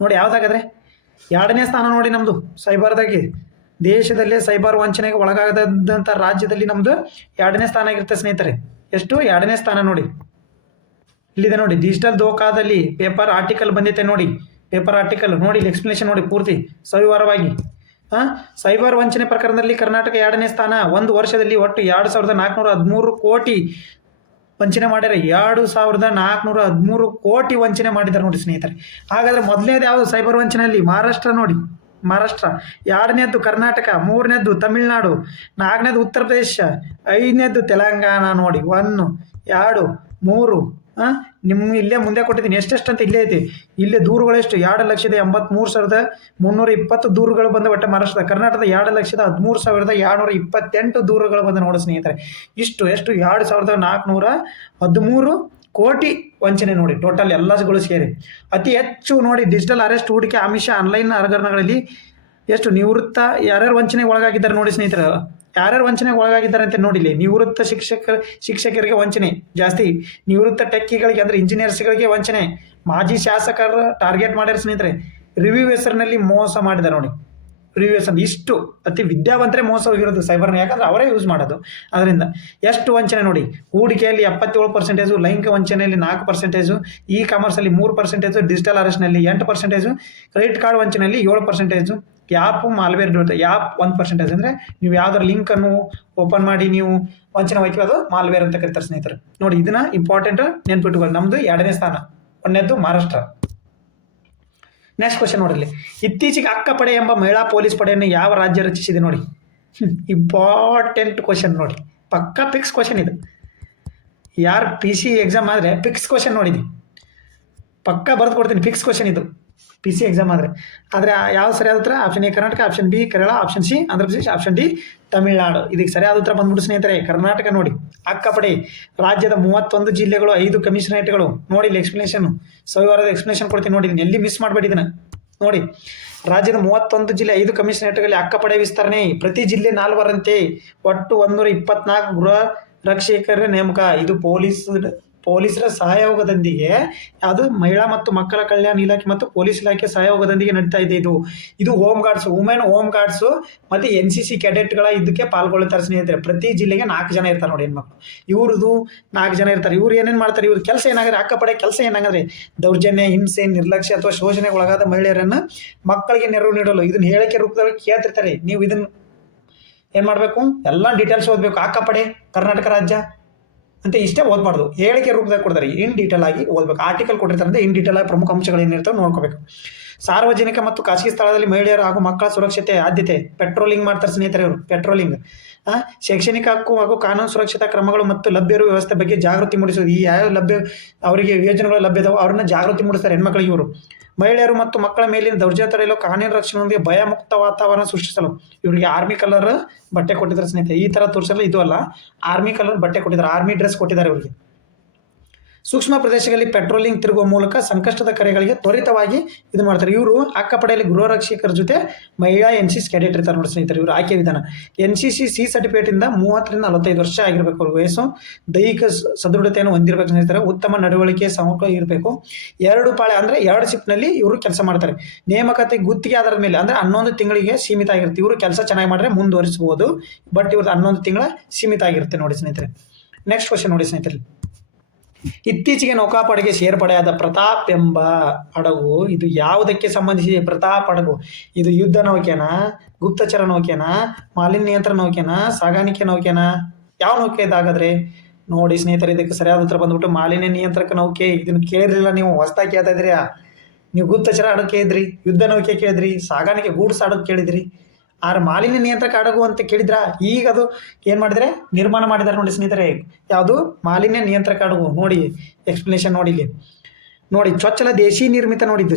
ನೋಡಿ. ಯಾವ್ದಾಗಾದ್ರೆ 2ನೇ ಸ್ಥಾನ ನೋಡಿ ನಮ್ದು ಸೈಬರ್ದಾಗೆ. ದೇಶದಲ್ಲೇ ಸೈಬರ್ ವಂಚನೆಗೆ ಒಳಗಾಗದಂಥ ರಾಜ್ಯದಲ್ಲಿ ನಮ್ದು 2ನೇ ಸ್ಥಾನ ಆಗಿರುತ್ತೆ ಸ್ನೇಹಿತರೆ. ಎಷ್ಟು? 2ನೇ ಸ್ಥಾನ ನೋಡಿ. ಇಲ್ಲಿದೆ ನೋಡಿ, ಡಿಜಿಟಲ್ ದೋಖಾದಲ್ಲಿ ಪೇಪರ್ ಆರ್ಟಿಕಲ್ ಬಂದೈತೆ ನೋಡಿ. ಪೇಪರ್ ಆರ್ಟಿಕಲ್ ನೋಡಿ, ಇಲ್ಲಿ ಎಕ್ಸ್ಪ್ಲನೇಷನ್ ನೋಡಿ ಪೂರ್ತಿ ಸವಿವರವಾಗಿ. ಸೈಬರ್ ವಂಚನೆ ಪ್ರಕರಣದಲ್ಲಿ ಕರ್ನಾಟಕ 2ನೇ ಸ್ಥಾನ. ಒಂದು ವರ್ಷದಲ್ಲಿ ಒಟ್ಟು 2413 ಕೋಟಿ ವಂಚನೆ ಮಾಡ್ಯಾರ. 2413 ಕೋಟಿ ವಂಚನೆ ಮಾಡಿದ್ದಾರೆ ನೋಡಿ ಸ್ನೇಹಿತರೆ. ಹಾಗಾದ್ರೆ ಮೊದಲನೇದು ಯಾವುದು ಸೈಬರ್ ವಂಚನೆಯಲ್ಲಿ? ಮಹಾರಾಷ್ಟ್ರ ನೋಡಿ, ಮಹಾರಾಷ್ಟ್ರ. 2ನೇದ್ದು ಕರ್ನಾಟಕ, 3ನೇದ್ದು ತಮಿಳುನಾಡು, 4ನೇದು ಉತ್ತರ ಪ್ರದೇಶ, 5ನೇದ್ದು ತೆಲಂಗಾಣ ನೋಡಿ. 1, 2, 3. ನಿಮ್ಗೆ ಇಲ್ಲೇ ಮುಂದೆ ಕೊಟ್ಟಿದ್ದೀನಿ ಎಷ್ಟೆಷ್ಟು ಅಂತ ಇಲ್ಲೇ ಐತಿ. ಇಲ್ಲೇ ದೂರುಗಳೆಷ್ಟು? 2,83,320 ದೂರುಗಳು ಬಂದ ಒಟ್ಟು ಮಹಾರಾಷ್ಟ್ರದ. ಕರ್ನಾಟಕದ 2,13,228 ದೂರುಗಳು ಬಂದ ನೋಡಿ ಸ್ನೇಹಿತರೆ. ಎಷ್ಟು 2,413 ಕೋಟಿ ವಂಚನೆ ನೋಡಿ ಟೋಟಲ್ ಎಲ್ಲಗಳು ಸೇರಿ. ಅತಿ ಹೆಚ್ಚು ನೋಡಿ ಡಿಜಿಟಲ್ ಅರೆಸ್ಟ್, ಹೂಡಿಕೆ, ಆಮಿಷ, ಆನ್ಲೈನ್ ಹಗರಣಗಳಲ್ಲಿ ಎಷ್ಟು ನಿವೃತ್ತ ಯಾರ್ಯಾರು ವಂಚನೆಗೆ ಒಳಗಾಗಿದ್ದಾರೆ ನೋಡಿ ಸ್ನೇಹಿತರೆ. ಯಾರ್ಯಾರು ವಂಚನೆಗೆ ಒಳಗಾಗಿದ್ದಾರೆ ಅಂತ ನೋಡಿಲಿ. ನಿವೃತ್ತ ಶಿಕ್ಷಕರಿಗೆ ವಂಚನೆ ಜಾಸ್ತಿ, ನಿವೃತ್ತ ಟೆಕ್ಕಿಗಳಿಗೆ ಅಂದರೆ ಇಂಜಿನಿಯರ್ಸ್ಗಳಿಗೆ ವಂಚನೆ, ಮಾಜಿ ಶಾಸಕರ ಟಾರ್ಗೆಟ್ ಮಾಡ್ಯಾರ ಸ್ನೇಹಿತರೆ. ರಿವ್ಯೂ ಹೆಸರಿನಲ್ಲಿ ಮೋಸ ಮಾಡಿದ್ದಾರೆ ನೋಡಿ. ರಿವ್ಯೂ ಹೆಸರು ಇಷ್ಟು ಅತಿ ವಿದ್ಯಾವಂತರೇ ಮೋಸ ಹೋಗಿರೋದು ಸೈಬರ್ನ, ಯಾಕಂದ್ರೆ ಅವರೇ ಯೂಸ್ ಮಾಡೋದು. ಅದರಿಂದ ಎಷ್ಟು ವಂಚನೆ ನೋಡಿ. ಹೂಡಿಕೆಯಲ್ಲಿ 77%, ಲೈಂಗಿಕ ವಂಚನೆಯಲ್ಲಿ 4%, ಇ ಕಾಮರ್ಸಲ್ಲಿ 3%, ಡಿಜಿಟಲ್ ಅರೆಸ್ಟ್ನಲ್ಲಿ 8%, ಕ್ರೆಡಿಟ್ ಕಾರ್ಡ್ ವಂಚನೆಯಲ್ಲಿ 7%, ಆ್ಯಪ್ ಮಾಲ್ವೇರ್ ಆ್ಯಪ್ 1% ಅಂದರೆ ನೀವು ಯಾವ್ದಾರು ಲಿಂಕನ್ನು ಓಪನ್ ಮಾಡಿ ನೀವು ವಂಚನೆ ಹೋಯ್ತೀವಿ, ಅದು ಮಾಲ್ವೇರ್ ಅಂತ ಕರೀತಾರೆ ಸ್ನೇಹಿತರೆ. ನೋಡಿ ಇದನ್ನ ಇಂಪಾರ್ಟೆಂಟ್ ನೆನ್ಪಿಟ್ಕೊಳ್ಳಿ. ನಮ್ದು 2ನೇ ಸ್ಥಾನ, 1ನೇದ್ದು ಮಹಾರಾಷ್ಟ್ರ. ನೆಕ್ಸ್ಟ್ ಕ್ವಶನ್ ನೋಡಿಲ್ಲಿ. ಇತ್ತೀಚೆಗೆ ಅಕ್ಕಪಡೆ ಎಂಬ ಮಹಿಳಾ ಪೊಲೀಸ್ ಪಡೆಯನ್ನು ಯಾವ ರಾಜ್ಯ ರಚಿಸಿದೆ ನೋಡಿ. ಇಂಪಾರ್ಟೆಂಟ್ ಕ್ವಶನ್ ನೋಡಿ, ಪಕ್ಕಾ ಫಿಕ್ಸ್ ಕ್ವಶನ್ ಇದು. ಯಾರು PC ಎಕ್ಸಾಮ್ ಆದರೆ ಫಿಕ್ಸ್ ಕ್ವಶನ್ ನೋಡಿದಿ, ಪಕ್ಕಾ ಬರೆದು ಕೊಡ್ತೀನಿ. ಫಿಕ್ಸ್ ಕ್ವಶನ್ ಇದು PC ಎಕ್ಸಾಮ್ ಆದರೆ ಯಾವ ಸರಿಯಾದ ಉತ್ತರ? Option A Karnataka, option B Kerala, option C Andhra Pradesh, option D Tamil Nadu. ಇದಕ್ಕೆ ಸರಿಯಾದ ಉತ್ತರ ಬಂದ್ಬಿಟ್ಟು ಸ್ನೇಹಿತರೆ ಕರ್ನಾಟಕ ನೋಡಿ. ಅಕ್ಕಪಡೆ ರಾಜ್ಯದ 31 ಜಿಲ್ಲೆಗಳು, 5 ಕಮಿಷನರೇಟ್ಗಳು ನೋಡಿ. ಇಲ್ಲಿ ಎಕ್ಸ್ಪ್ಲನೇಷನ್ ಸವಿವರದ ಎಕ್ಸ್ಪ್ಲನೇಷನ್ ಕೊಡ್ತೀನಿ ನೋಡಿ, ಎಲ್ಲಿ ಮಿಸ್ ಮಾಡಬೇಡಿದನ ನೋಡಿ. ರಾಜ್ಯದ 31 ಜಿಲ್ಲೆ, 5 ಕಮಿಷನರೇಟ್ಗಳಲ್ಲಿ ಅಕ್ಕಪಡೆ ವಿಸ್ತರಣೆ. ಪ್ರತಿ ಜಿಲ್ಲೆ 4 ಒಟ್ಟು 124 ಗೃಹ ರಕ್ಷಕರ ನೇಮಕ. ಇದು ಪೊಲೀಸರ ಸಹಯೋಗದೊಂದಿಗೆ ಯಾವುದು ಮಹಿಳಾ ಮತ್ತು ಮಕ್ಕಳ ಕಲ್ಯಾಣ ಇಲಾಖೆ ಮತ್ತು ಪೊಲೀಸ್ ಇಲಾಖೆ ಸಹಯೋಗದೊಂದಿಗೆ ನಡೀತಾ ಇದೆ. ಇದು home guards, women home guards ಮತ್ತು NCC ಕೆಡೆಟ್ಗಳ ಇದಕ್ಕೆ ಪಾಲ್ಗೊಳ್ಳುತ್ತಾರೆ ಸ್ನೇಹಿತರೆ. ಪ್ರತಿ ಜಿಲ್ಲೆಗೆ 4 ಜನ ಇರ್ತಾರೆ ನೋಡಿ ಹೆಣ್ಮಕ್ಳು. ಇವ್ರದ್ದು 4 ಜನ ಇರ್ತಾರೆ. ಇವ್ರು ಏನೇನು ಮಾಡ್ತಾರೆ? ಇವ್ರ ಕೆಲಸ ಏನಾಗಿದೆ? ಅಕ್ಕಪಡೆ ಕೆಲಸ ಏನಾಗಂದ್ರೆ ದೌರ್ಜನ್ಯ, ಹಿಂಸೆ, ನಿರ್ಲಕ್ಷ್ಯ ಅಥವಾ ಶೋಷಣೆಗೆ ಒಳಗಾದ ಮಹಿಳೆಯರನ್ನು ಮಕ್ಕಳಿಗೆ ನೆರವು ನೀಡಲು ಇದನ್ನ ಹೇಳಿಕೆ ರೂಪದಲ್ಲಿ ಕೇಳ್ತಿರ್ತಾರೆ. ನೀವು ಇದನ್ನು ಏನು ಮಾಡಬೇಕು? ಎಲ್ಲ ಡೀಟೇಲ್ಸ್ ಓದಬೇಕು. ಅಕ್ಕಪಡೆ ಕರ್ನಾಟಕ ರಾಜ್ಯ ಅಂತ ಇಷ್ಟೇ ಓದ್ಬಾರ್ದು, ಹೇಳಿಕೆ ರೂಪದಾಗ ಕೊಡ್ತಾರೆ. ಇನ್ ಡೀಟೇಲ್ ಆಗಿ ಓದ್ಬೇಕು. ಆರ್ಟಿಕಲ್ ಕೊಟ್ಟಿರ್ತಾರೆ ಅಂದರೆ ಇನ್ ಡೀಟೇಲ್ ಆಗಿ ಪ್ರಮುಖ ಅಂಶಗಳು ಏನಿರ್ತಾವೆ ನೋಡ್ಕೋಬೇಕು. ಸಾರ್ವಜನಿಕ ಮತ್ತು ಖಾಸಗಿ ಸ್ಥಳದಲ್ಲಿ ಮಹಿಳೆಯರು ಹಾಗೂ ಮಕ್ಕಳ ಸುರಕ್ಷತೆ ಆದ್ಯತೆ. ಪೆಟ್ರೋಲಿಂಗ್ ಮಾಡ್ತಾರೆ ಸ್ನೇಹಿತರೆ ಇವರು. ಪೆಟ್ರೋಲಿಂಗ್, ಶೈಕ್ಷಣಿಕ ಹಕ್ಕು ಹಾಗೂ ಕಾನೂನು ಸುರಕ್ಷತಾ ಕ್ರಮಗಳು ಮತ್ತು ಲಭ್ಯರು ವ್ಯವಸ್ಥೆ ಬಗ್ಗೆ ಜಾಗೃತಿ ಮೂಡಿಸೋದು. ಈ ಯಾವ ಲಭ್ಯ ಅವರಿಗೆ ಯೋಜನೆಗಳು ಲಭ್ಯ ಇದಾವೆ ಅವ್ರನ್ನ ಜಾಗೃತಿ ಮೂಡಿಸ್ತಾರೆ ಹೆಣ್ಮಕ್ಳಿಗೆ ಇವರು. ಮಹಿಳೆಯರು ಮತ್ತು ಮಕ್ಕಳ ಮೇಲಿನ ದೌರ್ಜನ್ಯ ತಡೆಯಲು ಕಾನೂನು ರಕ್ಷಣೆಯೊಂದಿಗೆ ಭಯಮುಕ್ತ ವಾತಾವರಣ ಸೃಷ್ಟಿಸಲು ಇವರಿಗೆ ಆರ್ಮಿ ಕಲರ್ ಬಟ್ಟೆ ಕೊಟ್ಟಿದ್ದಾರೆ ಸ್ನೇಹಿತರೆ. ಈ ಥರ ತೋರಿಸಲು ಇದು ಅಲ್ಲ, ಆರ್ಮಿ ಕಲರ್ ಬಟ್ಟೆ ಕೊಟ್ಟಿದ್ದಾರೆ, ಆರ್ಮಿ ಡ್ರೆಸ್ ಕೊಟ್ಟಿದ್ದಾರೆ ಇವರಿಗೆ. ಸೂಕ್ಷ್ಮ ಪ್ರದೇಶಗಳಲ್ಲಿ ಪೆಟ್ರೋಲಿಂಗ್ ತಿರುಗುವ ಮೂಲಕ ಸಂಕಷ್ಟದ ಕರೆಗಳಿಗೆ ತ್ವರಿತವಾಗಿ ಇದು ಮಾಡ್ತಾರೆ. ಇವರು ಅಕ್ಕಪಡೆಯಲ್ಲಿ ಗೃಹ ರಕ್ಷಕರ ಜೊತೆ ಮಹಿಳಾ NCC ಕ್ಯಾಡೆಟ್ ಇರ್ತಾರೆ ನೋಡಿ ಸ್ನೇಹಿತರೆ. ಇವರು ಆಯ್ಕೆ ವಿಧಾನ NCC C ಸರ್ಟಿಫಿಕೇಟಿಂದ 30 ರಿಂದ 45 ವರ್ಷ ಆಗಿರಬೇಕು ಅವ್ರ ವಯಸ್ಸು. ದೈಹಿಕ ಸದೃಢತೆಯನ್ನು ಹೊಂದಿರಬೇಕು ಸ್ನೇಹಿತರೆ. ಉತ್ತಮ ನಡವಳಿಕೆ ಸಮೂಹ ಇರಬೇಕು. 2 ಪಾಳೆ ಅಂದರೆ 2 ಶಿಫ್ಟ್ನಲ್ಲಿ ಇವರು ಕೆಲಸ ಮಾಡ್ತಾರೆ. ನೇಮಕಾತಿ ಗುತ್ತಿಗೆ ಆಧಾರದ ಮೇಲೆ ಅಂದರೆ 11 ತಿಂಗಳಿಗೆ ಸೀಮಿತ ಆಗಿರುತ್ತೆ. ಇವರು ಕೆಲಸ ಚೆನ್ನಾಗಿ ಮಾಡಿದ್ರೆ ಮುಂದುವರಿಸಬಹುದು, ಬಟ್ ಇವ್ರದ್ದು 11 ತಿಂಗಳ ಸೀಮಿತ ಆಗಿರುತ್ತೆ ನೋಡಿ ಸ್ನೇಹಿತರೆ. ನೆಕ್ಸ್ಟ್ ಕ್ವಶನ್ ನೋಡಿ ಸ್ನೇಹಿತರೆ. ಇತ್ತೀಚೆಗೆ ನೌಕಾಪಡೆಗೆ ಸೇರ್ಪಡೆಯಾದ ಪ್ರತಾಪ್ ಎಂಬ ಹಡಗು ಇದು ಯಾವುದಕ್ಕೆ ಸಂಬಂಧಿಸಿದೆ? ಪ್ರತಾಪ್ ಹಡಗು ಇದು ಯುದ್ಧ ನೌಕೆನಾ, ಗುಪ್ತಚರ ನೌಕೆನಾ, ಮಾಲಿನ್ಯ ನಿಯಂತ್ರಣ ನೌಕೆನಾ, ಸಾಗಾಣಿಕೆ ನೌಕೆನಾ? ಯಾವ ನೌಕೆ ಇದಾಗಾದ್ರೆ ನೋಡಿ ಸ್ನೇಹಿತರೆ. ಇದಕ್ಕೆ ಸರಿಯಾದ ಉತ್ತರ ಬಂದ್ಬಿಟ್ಟು ಮಾಲಿನ್ಯ ನಿಯಂತ್ರಕ ನೌಕೆ. ಇದನ್ನು ಕೇಳಿರಲಿಲ್ಲ ನೀವು, ಹೊಸದಾಗಿ ಕೇಳ್ತಾ ಇದ್ರಿ. ನೀವು ಗುಪ್ತಚರ ಹಡಗು ಕೇಳಿದ್ರಿ, ಯುದ್ಧ ನೌಕೆ ಕೇಳಿದ್ರಿ, ಸಾಗಾಣಿಕೆ ಗೂಡ್ಸ್ ಹಡಗು ಕೇಳಿದ್ರಿ, ಆದ್ರೆ ಮಾಲಿನ್ಯ ನಿಯಂತ್ರಕ ಹಡಗು ಅಂತ ಕೇಳಿದ್ರ. ಈಗ ಅದು ಏನು ಮಾಡಿದರೆ ನಿರ್ಮಾಣ ಮಾಡಿದ್ದಾರೆ ನೋಡಿ ಸ್ನೇಹಿತರೆ. ಯಾವುದು? ಮಾಲಿನ್ಯ ನಿಯಂತ್ರಕ ಹಡಗು. ನೋಡಿ ಎಕ್ಸ್ಪ್ಲನೇಷನ್ ನೋಡಿ ಇಲ್ಲಿ ನೋಡಿ. ಚೊಚ್ಚಲ ದೇಶಿ ನಿರ್ಮಿತ ನೋಡಿದ್ದು